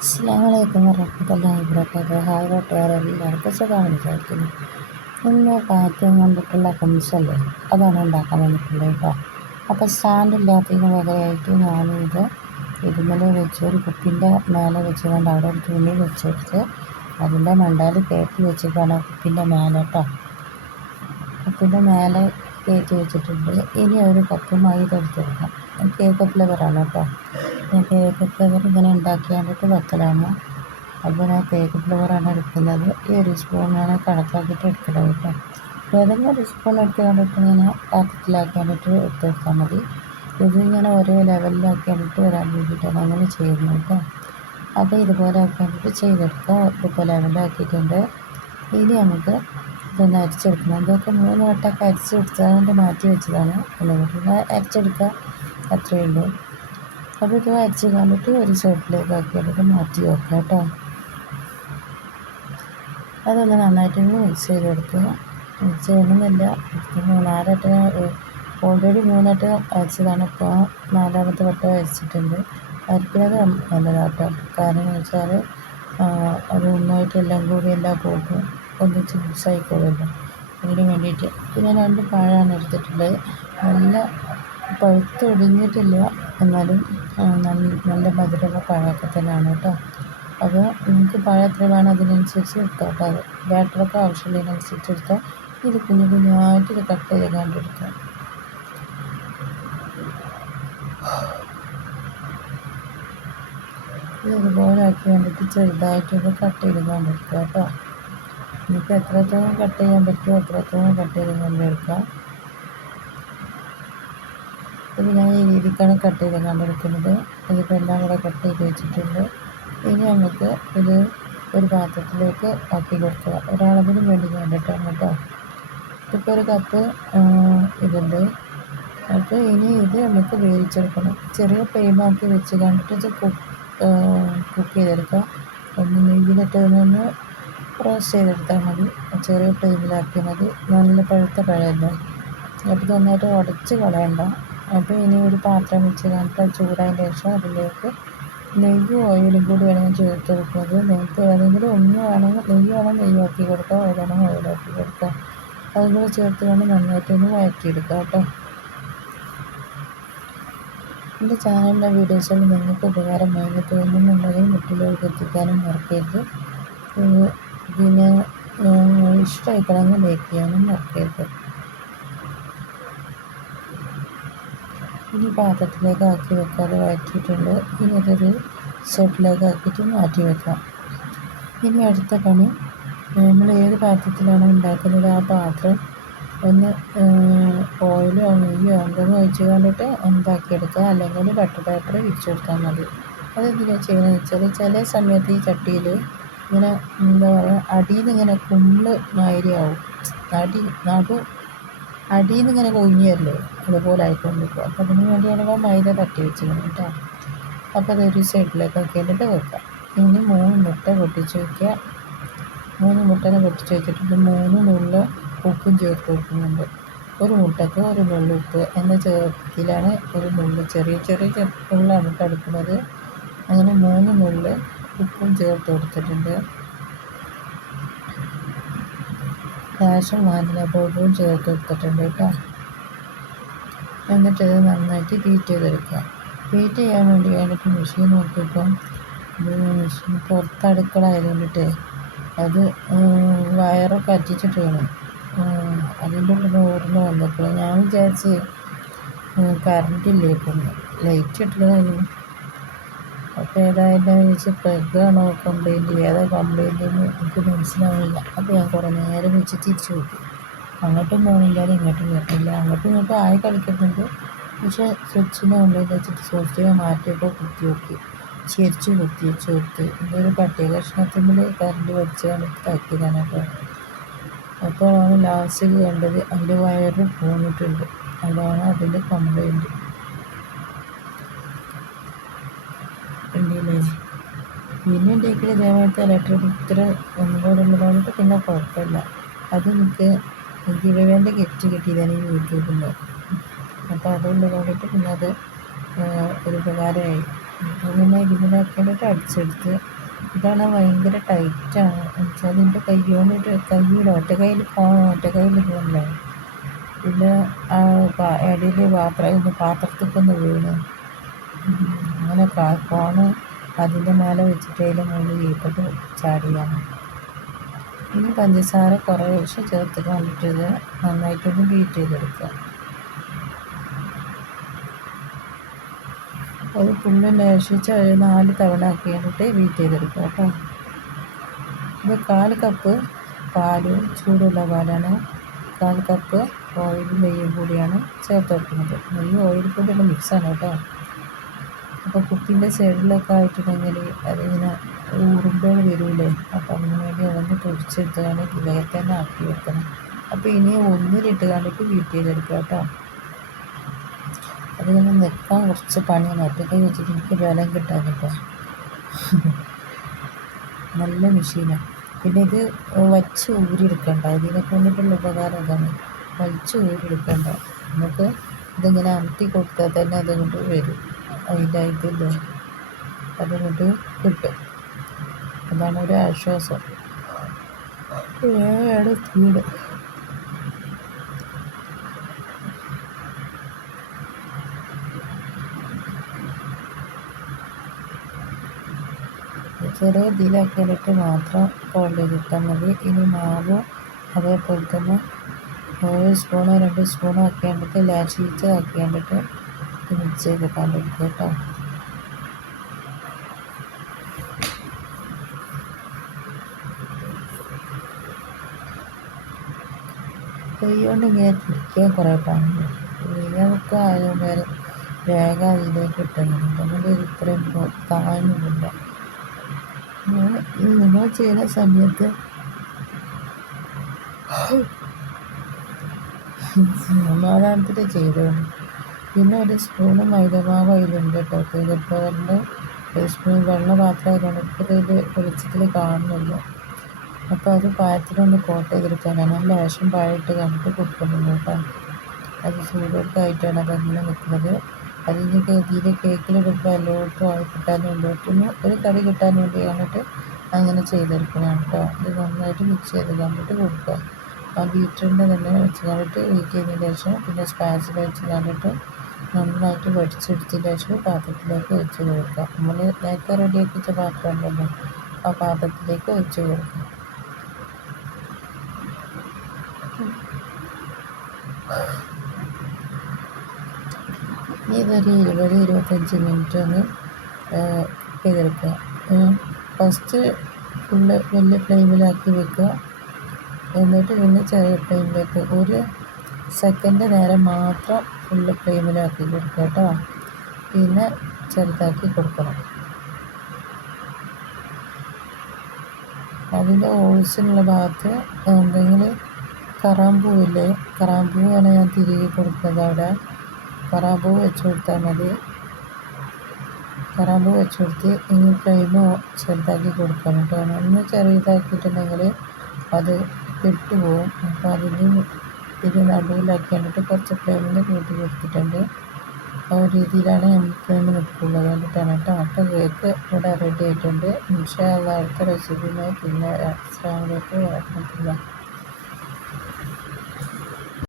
അസ്സാമലൈക്കും വറഹമത്തല്ലാഹി വബറകാതുഹു ഹായ് കൂട്ടുകാർ എല്ലാവർക്കും സുഖമാണ് വിചാരിക്കുന്നു. ഇന്ന് കാറ്റും കൊണ്ടിട്ടുള്ള കുംസല്ലേ അതാണ് ഉണ്ടാക്കാൻ വേണ്ടിയിട്ടുള്ളത് കേട്ടോ. അപ്പോൾ സ്റ്റാൻഡ് ഇല്ലാത്തതിന് പകരമായിട്ട് ഞാനിത് ഇരുമല വെച്ച് ഒരു കുപ്പിന്റെ മേലെ വെച്ചുകൊണ്ട് അവിടെ ഒരു തുണി വെച്ചെടുത്ത് അതിന്റെ മണ്ടയിൽ കയറ്റി വെച്ചിട്ടാണ് കുപ്പിന്റെ മേലെ കേട്ടോ. കുപ്പിന്റെ മേലെ കയറ്റി വെച്ചിട്ടുണ്ട്. ഇനി ഒരു കപ്പ് മൈദ എടുത്തെടുക്കാം കേക്ക് ഫ്ലേവറാണ് കേട്ടോ. ഞാൻ കേക്ക് ഫ്ലേവർ ഇങ്ങനെ ഉണ്ടാക്കി കണ്ടിട്ട് വെക്കലാണ് അപ്പോൾ ഞാൻ കേക്ക് ഫ്ലേവറാണ് എടുക്കുന്നത് ഈ ഒരു സ്പൂണാണ് കണക്കാക്കിയിട്ട് എടുക്കുന്നത് കേട്ടോ. ഏതെങ്കിലും ഒരു സ്പൂൺ എടുത്ത് കണ്ടിട്ട് ഇങ്ങനെ പാത്രത്തിലാക്കി കണ്ടിട്ട് എടുത്ത് വെച്ചാൽ മതി. ഇത് ഇങ്ങനെ ഓരോ ലെവലിലാക്കി കണ്ടിട്ട് വരാൻ വേണ്ടിയിട്ടാണ് അങ്ങനെ ചെയ്യുന്നത് കേട്ടോ. അപ്പോൾ ഇതുപോലെ ആക്കി കണ്ടിട്ട് ചെയ്തെടുക്കാം ഇപ്പോൾ ലെവലാക്കിയിട്ടുണ്ട് ഇനി നമുക്ക് ഇതൊന്ന് അരിച്ചെടുക്കണം. ഇതൊക്കെ മൂന്ന് വട്ടമൊക്കെ അരിച്ചെടുത്തതുകൊണ്ട് മാറ്റി വെച്ചതാണ്. അല്ലെങ്കിൽ അരിച്ചെടുക്കുക അത്രയേ ഉള്ളൂ. അപ്പോൾ ഇത് വരച്ച് കണ്ടിട്ട് ഒരു സൈഡിലേക്ക് ആക്കിയിട്ട് മാറ്റി വെക്കാം കേട്ടോ. അതൊന്ന് നന്നായിട്ടൊന്ന് മിക്സ് ചെയ്ത് കൊടുക്കുക മിക്സ് ചെയ്യണമെന്നില്ല മൂന്നാലട്ട് ഓൾറെഡി മൂന്നട്ട വരച്ചതാണ്. ഇപ്പോൾ നാലാമത്തെ വട്ടം വരച്ചിട്ടുണ്ട്. അരിക്കുന്നത് നല്ലതാട്ടോ. കാരണം എന്ന് വെച്ചാൽ അത് ഒന്നായിട്ട് എല്ലാം കൂടി എല്ലാം പോകും ഒന്നിച്ച് മിക്സ് ആയിക്കോളുമല്ലോ. അതിന് വേണ്ടിയിട്ട് പിന്നെ രണ്ട് പഴമാണ് എടുത്തിട്ടുള്ളത്. നല്ല പഴുത്തൊടിഞ്ഞിട്ടില്ല എന്നാലും നല്ല മധുരമുള്ള പഴമൊക്കെ തന്നെയാണ് കേട്ടോ. അപ്പോൾ നിങ്ങൾക്ക് പഴം എത്ര വേണം അതിനനുസരിച്ച് എടുക്കാം കേട്ടോ. അത് ബാറ്ററൊക്കെ ആവശ്യമുള്ളതിനനുസരിച്ച് എടുക്കാം ഇത് കുഞ്ഞു കുഞ്ഞായിട്ട് ഇത് കട്ട് ചെയ്ത് കണ്ടെടുക്കാം. ഇത് ഇതുപോലെ ആക്കി വേണ്ടിയിട്ട് ചെറുതായിട്ടൊന്ന് കട്ട് ചെയ്ത് കണ്ടെടുക്കുക കേട്ടോ. നിങ്ങൾക്ക് എത്രത്തോളം കട്ട് ചെയ്യാൻ പറ്റുമോ അത്രത്തോളം കട്ട് ചെയ്ത് കൊണ്ടെടുക്കാം ഇത് ഞാൻ ഈ രീതിക്കാണ് കട്ട് ചെയ്ത് കണ്ടെടുക്കുന്നത് ഇതിപ്പോൾ എല്ലാം കൂടെ കട്ട് ചെയ്ത് വെച്ചിട്ടുണ്ട്. ഇനി നമുക്ക് ഇത് ഒരു പാത്രത്തിലേക്ക് ആക്കി കൊടുക്കുക. ഒരാളതിന് വേണ്ടി കണ്ടിട്ടാണ് കേട്ടോ. ഇതിപ്പോൾ ഒരു കപ്പ് ഇതുണ്ട്. അപ്പോൾ ഇനി ഇത് നമുക്ക് വേവിച്ചെടുക്കണം. ചെറിയ ഫ്ലെയിമാക്കി വെച്ച് കണ്ടിട്ട് ഇത് കുക്ക് കുക്ക് ചെയ്തെടുക്കുക ഒന്ന് നെയ്യിലിട്ട് നിന്ന് റോസ്റ്റ് ചെയ്തെടുത്താൽ മതി. ചെറിയ ഫ്ലെയിമിലാക്കിയാൽ മതി. നല്ല പഴുത്ത പഴമല്ലേ? അപ്പോൾ നന്നായിട്ട് ഉടച്ച് കളയണ്ട. അപ്പോൾ ഇനി ഒരു പാത്രം വെച്ച് കഴിഞ്ഞാൽ ചൂടായതിന് ശേഷം അതിലേക്ക് നെയ്യ് ഓയിലും കൂടി വേണമെങ്കിൽ ചേർത്ത് കൊടുക്കുന്നത് നെയ്ത്ത് ഏതെങ്കിലും ഒന്ന് വേണമെങ്കിൽ നെയ്യ് വേണം നെയ്യാക്കി കൊടുക്കുക ഓയിലാണെങ്കിൽ ഓയിലാക്കി കൊടുക്കുക അതും കൂടെ ചേർത്ത് കൊണ്ട് നന്നായിട്ടൊന്ന് വഴറ്റിയെടുക്കുക കേട്ടോ. എന്റെ ചാനലിന്റെ വീഡിയോസുകൾ നിങ്ങൾക്ക് ഉപകാരമായി തോന്നുന്നുണ്ടെങ്കിൽ മറ്റുള്ളവർക്ക് എത്തിക്കാനും മറക്കരുത്. പിന്നെ ഇഷ്ടമായിക്കണമെങ്കിൽ ലൈക്ക് ചെയ്യാനും മറക്കരുത്. ഇനി പാത്രത്തിലേക്ക് ആക്കി വെക്കാതെ വഴറ്റിയിട്ടുണ്ട്. ഇനി അതൊരു സോപ്പിലേക്ക് ആക്കിയിട്ട് മാറ്റി വെക്കാം. ഇനി അടുത്ത പണി നമ്മൾ ഏത് പാത്രത്തിലാണ് ഉണ്ടാക്കുന്നത്? ആ പാത്രം ഒന്ന് ഓയിലോ നെയ്യോ എന്തെങ്കിലും ഒഴിച്ച് കണ്ടിട്ട് എന്താക്കിയെടുക്കുക അല്ലെങ്കിൽ ബട്ടർ പേപ്പർ വിരിച്ചു കൊടുത്താൽ മതി. അതെന്തിനാണ് ചെയ്യുന്നത് വെച്ചാൽ ചില സമയത്ത് ഈ ചട്ടിയിൽ ഇങ്ങനെ എന്താ പറയുക അടിയിൽ നിന്ന് ഇങ്ങനെ കുമ്പിൾ മാതിരിയാവും. നടി നടു അടിയിൽ നിന്ന് ഇങ്ങനെ കൊഴിഞ്ഞല്ലേ അതുപോലെ ആയിക്കൊണ്ടിരിക്കും അപ്പോൾ അതിന് ഇപ്പോൾ മൈദ തട്ടി വെച്ചിരുന്നത് കേട്ടോ. അപ്പോൾ അതൊരു സൈഡിലേക്ക് ആക്കിയിട്ട് വെക്കാം. ഇനി മൂന്ന് മുട്ട പൊട്ടിച്ച് വയ്ക്കുക മൂന്ന് മുട്ടനെ പൊട്ടിച്ച് വെച്ചിട്ട് മൂന്ന് നുള്ള ഉപ്പും ചേർത്ത് വെക്കുന്നുണ്ട്. ഒരു മുട്ടക്ക് ഒരു നുള്ളുപ്പ് എന്ന ചേർത്തിലാണ് ഒരു നുള്ള ചെറിയ ചെറിയ കേട്ടോ എടുക്കുന്നത്. അങ്ങനെ മൂന്ന് നുള്ള ഉപ്പും ചേർത്ത് കൊടുത്തിട്ടുണ്ട്. ലേശം വാനില പൗഡറും ചേർത്ത് എടുത്തിട്ടുണ്ട് കേട്ടോ. എന്നിട്ട് ഇത് നന്നായിട്ട് ബീറ്റ് ചെയ്തെടുക്കുക ബീറ്റ് ചെയ്യാൻ വേണ്ടി ഞാനിപ്പോൾ മെഷീൻ നോക്കിയപ്പം മെഷീൻ പുറത്ത് അടുക്കള അത് വയറൊക്കെ അറ്റിച്ചിട്ട് വേണം അതിന്റെ ഉള്ളിൽ ഓർമ്മ വന്നപ്പോൾ ഞാൻ വിചാരിച്ച് കറണ്ടില്ലേ ഇപ്പം? ലൈറ്റ് ഇട്ടതായിരുന്നു. അപ്പോൾ ഏതായാലും വെച്ച് പ്ലഗാണോ കംപ്ലൈന്റ് ഏതാ കംപ്ലൈന്റ് എന്ന് എനിക്ക് മനസ്സിലാവില്ല അപ്പോൾ ഞാൻ കുറേ നേരം വെച്ച് തിരിച്ചു നോക്കി. അങ്ങോട്ടും പോകണില്ല ഇങ്ങോട്ടും വരണില്ല. അങ്ങോട്ടും ഇങ്ങോട്ടും ആയി കളിക്കുന്നുണ്ട്. പക്ഷേ സ്വിച്ചിനെ കംപ്ലൈന്റ് വെച്ചിട്ട് സോഫ്റ്റ്വെയർ മാറ്റിയപ്പോൾ കുത്തി നോക്കി. ചിരിച്ചു കുത്തി വെച്ച് കൊടുത്ത് ഇതൊരു പട്ടിക കഷ്ണത്തിന്റെ കറണ്ട് വലിച്ച് കണക്കാക്കിയതാണ് കേട്ടോ. അപ്പോൾ ആണ് ലാസ്റ്റ് കണ്ടത്. അതിന്റെ വയറ് പോന്നിട്ടുണ്ട് അതാണ് അതിന്റെ കംപ്ലൈന്റ് ഉണ്ടല്ലേ പിന്നെ ഡിഗ്രി ഇതേപോലത്തെ ലെറ്റർ ഒന്നുകൂടെ ഉള്ളതുകൊണ്ട് പിന്നെ കുഴപ്പമില്ല. അത് എനിക്ക് വേണ്ട ഗിഫ്റ്റ് കിട്ടിയതാണ് ഈ യൂട്യൂബിൽ അപ്പോൾ അതുകൊണ്ട് കൊണ്ടിട്ട് പിന്നെ അത് ഒരു ഉപകാരമായി. പിന്നെ ഇതിനൊക്കെ അടിച്ചെടുത്ത് ഇതാണ് ഭയങ്കര ടൈറ്റാണ് എന്നുവെച്ചാൽ എന്റെ കയ്യോണ്ടിട്ട് കൈയില്ല ഒറ്റ കയ്യിൽ പോകണം ഒറ്റ കയ്യിൽ പോകണ്ടേ പിന്നെ ആ ഇടയിൽ പാത്രം പാത്രത്തിൽ ഒന്ന് വീണ് അങ്ങനെ ഫോണ് അതിന്റെ മേലെ വെച്ചിട്ട് അതിന്റെ മുകളിൽ വീട്ടിട്ട് ചാടിയാണ് ഇനി പഞ്ചസാര കുറേ കുറേശ്ശെ ചേർത്ത് കണ്ടിട്ട് നന്നായിട്ടൊന്ന് ബീറ്റ് ചെയ്തെടുക്കുക. അത് ഫുള്ള് ലേശിച്ച് ഒരു നാല് തവണ ആക്കി കണ്ടിട്ട് ബീറ്റ് ചെയ്തെടുക്കുക കേട്ടോ. ഇത് കാൽ കപ്പ് പാൽ ചൂടുള്ള പാലാണ്. കാൽ കപ്പ് ഓയിൽ നെയ്യും കൂടിയാണ് ചേർത്ത് വെക്കുന്നത്. നെയ്യും ഓയിൽ കൂടിയുള്ള മിക്സാണ് കേട്ടോ. അപ്പോൾ കുക്കിന്റെ സൈഡിലൊക്കെ ആയിട്ടുണ്ടെങ്കിൽ അതിങ്ങനെ ഊറുമ്പോൾ വരൂലേ? അപ്പം അതിന് വേണ്ടി അതൊന്ന് പൊടിച്ചെടുത്താണ് ഇതിലേക്ക് തന്നെ ആക്കി വെക്കണം. അപ്പോൾ ഇനി ഒന്നിലിട്ട് കണ്ടിട്ട് വീട്ടിൽ ചെയ്തെടുക്കുക കേട്ടോ. അതിങ്ങനെ നിൽക്കാൻ കുറച്ച് പണിയാണ്. ഒറ്റയ്ക്ക് വെച്ചിട്ട് എനിക്ക് ബലം കിട്ടാൻ കേട്ടോ. നല്ല മെഷീനാണ് പിന്നെ ഇത് വച്ച് ഊരിയെടുക്കണ്ട. ഇതിനെ കൊണ്ടിട്ടുള്ള ഉപകാരം അതാണ് വലിച്ച് ഊരിയെടുക്കണ്ട. നമുക്ക് ഇതിങ്ങനെ അമർത്തി കൊടുത്താൽ തന്നെ അതുകൊണ്ട് വരും. അതിന്റെ ഇതില്ലേ അതുകൊണ്ട് കിട്ടും. അതാണ് ഒരു ആശ്വാസം. വേറെ സ്പീഡ്. ചെറിയ ഇതിലാക്കിയിട്ട് മാത്രം ഫോൾഡ് ചെയ്തിട്ടാൽ മതി. ഇനി മാവ് അതേപോലെ തന്നെ ഒരു സ്പൂണോ രണ്ട് സ്പൂണോ ആക്കിയാണ്ടിട്ട് ലാച്ചീച്ച് ആക്കിയാണ്ടിട്ട് മിക്സ് ചെയ്തിട്ടാണ്ടിരിക്കുക കേട്ടോ. കൈ ഇങ്ങനെ നിൽക്കാൻ കുറേ പണി നമുക്ക് ആയതുകൊണ്ട് വേറെ വേഗം അതിലേക്ക് കിട്ടുന്നുണ്ട് അതുകൊണ്ട് ഇത്രയും താഴ്ന്നുമില്ല. നമ്മൾ ചെയ്യുന്ന സമയത്ത് സമാധാനത്തിൽ ചെയ്തോളൂ. പിന്നെ ഒരു സ്പൂണ് മൈദമാവ് അതിലുണ്ട് കേട്ടോ. പേപ്പറിന്റെ ഒരു സ്പൂൺ വെള്ള പാത്രം ആയതുകൊണ്ട് ഇപ്പോൾ ഇത് വെളിച്ചത്തിൽ കാണുന്നില്ല അപ്പോൾ അത് പായത്തിലൊന്ന് കോട്ട് ചെയ്തെടുക്കാനാണ് ലേശം പായിട്ട് കണ്ടിട്ട് കൊടുക്കുന്നുണ്ട് കേട്ടോ. അത് ചൂടൊക്കെ അതങ്ങനെ നിൽക്കുന്നത്. അതിന് ഇതിൽ കേക്കിലിടുമ്പോൾ എല്ലോട്ടും ആയി കിട്ടാനും എല്ലോട്ടും ഒരു കറി കിട്ടാൻ വേണ്ടി കണ്ടിട്ട് അങ്ങനെ ചെയ്തെടുക്കണം കേട്ടോ. ഇത് നന്നായിട്ട് മിക്സ് ചെയ്ത് കണ്ടിട്ട് കൊടുക്കുക. ആ ബീറ്ററിന്റെ തന്നെ വെച്ച് കണ്ടിട്ട് വീക്ക് ചെയ്തതിന് ശേഷം പിന്നെ സ്പാച്ചിൽ വെച്ച് കണ്ടിട്ട് നന്നായിട്ട് വടിച്ചെടുത്തതിന് ശേഷം പാത്രത്തിലേക്ക് വെച്ച് കൊടുക്കുക. നമ്മൾ നേരത്തെ റെഡിയാക്കി വെച്ച പാത്രം ഉണ്ടല്ലോ ആ പാത്രത്തിലേക്ക് ഒഴിച്ച് കൊടുക്കുക. ഇതൊരു ഇരുപത് ഇരുപത്തഞ്ച് മിനിറ്റ് ഒന്ന് കുക്ക് ചെയ്തെടുക്കുക ഫസ്റ്റ് ഫുള്ള് വലിയ ഫ്ലെയിമിലാക്കി വെക്കുക. എന്നിട്ട് പിന്നെ ചെറിയ ഫ്ലെയിമിലേക്ക് ഒരു സെക്കൻഡ് നേരം മാത്രം ഫുള്ള് ഫ്ലെയിമിലാക്കി കൊടുക്കുക കേട്ടോ. പിന്നെ ചെറുതാക്കി കൊടുക്കണം. അതിന്റെ ഓൾസിനുള്ള ഭാഗത്ത് എന്തെങ്കിലും കറാമ്പൂവില്ലേ കറാമ്പൂവാണ് ഞാൻ തിരികെ കൊടുക്കുന്നത് അവിടെ. കറാമ്പൂ വെച്ച് കൊടുത്താൽ മതി. കറാമ്പൂ വെച്ച് കൊടുത്ത് ഇനി ഫ്ലെയിം ചെറുതാക്കി കൊടുക്കണം കേട്ടോ. ഒന്ന് ചെറിയതാക്കിയിട്ടുണ്ടെങ്കിൽ അത് കെട്ടുപോകും അപ്പോൾ അതിന് ഇത് നടുവിലാക്കി കണ്ടിട്ട് കുറച്ച് ഫ്ലെയിമിൽ കൂട്ടി കൊടുത്തിട്ടുണ്ട് ആ ഒരു രീതിയിലാണ് ഞാൻ ഫ്ലെയിം എടുക്കുന്നത് കണ്ടിട്ടാണ് കേട്ടോ അപ്പോൾ കേക്ക് ഇവിടെ റെഡി ആയിട്ടുണ്ട്. ഇൻഷാ അടുത്ത റെസിപ്പിയുമായി പിന്നെ അസ്സാം വലൈക്കും